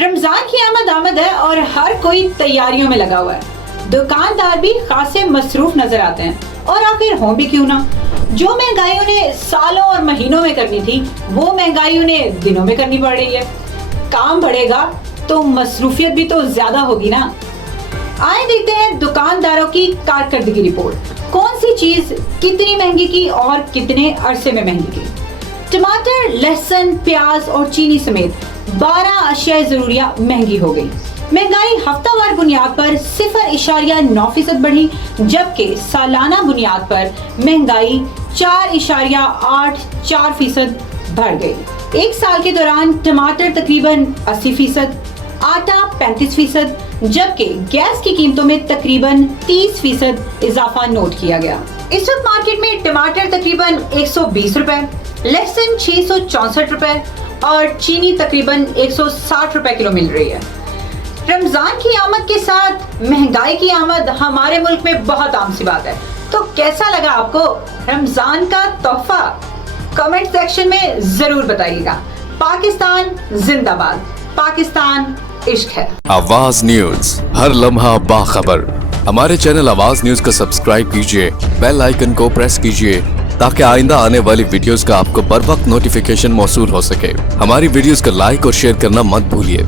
रमजान की आमद है और हर कोई तैयारियों में लगा हुआ है। दुकानदार भी खासे मसरूफ नजर आते हैं और आखिर हों भी क्यों ना। जो महंगाई उन्हें सालों और महीनों में करनी थी वो महंगाई उन्हें दिनों में करनी पड़ रही है। काम बढ़ेगा तो मसरूफियत भी तो ज्यादा होगी ना। आए देखते हैं दुकानदारों की कारकर्दगी रिपोर्ट। कौन सी चीज कितनी महंगी की और कितने अरसे में महंगी की। टमाटर, लहसुन, प्याज और चीनी समेत 12 अशिया जरूरिया महंगी हो गई। महंगाई हफ्तावार बुनियाद पर 0.9% बढ़ी, जबकि सालाना बुनियाद पर महंगाई 4.84% बढ़ गई। एक साल के दौरान टमाटर तकरीबन 80%, आटा 35%, जबकि गैस की कीमतों में तकरीबन 30% इजाफा नोट किया गया। इस वक्त मार्केट में टमाटर तकरीबन 120 रुपए, लहसुन 664 रुपए और चीनी तकरीबन 160 रुपए किलो मिल रही है। रमजान की आमद के साथ महंगाई की आमद हमारे मुल्क में बहुत आम सी बात है। तो कैसा लगा आपको रमजान का तोहफा? कमेंट सेक्शन में जरूर बताइएगा। पाकिस्तान जिंदाबाद, पाकिस्तान इश्क है। आवाज न्यूज, हर लम्हा बाखबर। हमारे चैनल आवाज न्यूज को सब्सक्राइब कीजिए, बेल आइकन को प्रेस कीजिए ताकि आइंदा आने वाली वीडियोस का आपको बर वक्त नोटिफिकेशन मौसूल हो सके। हमारी वीडियोस को लाइक और शेयर करना मत भूलिए।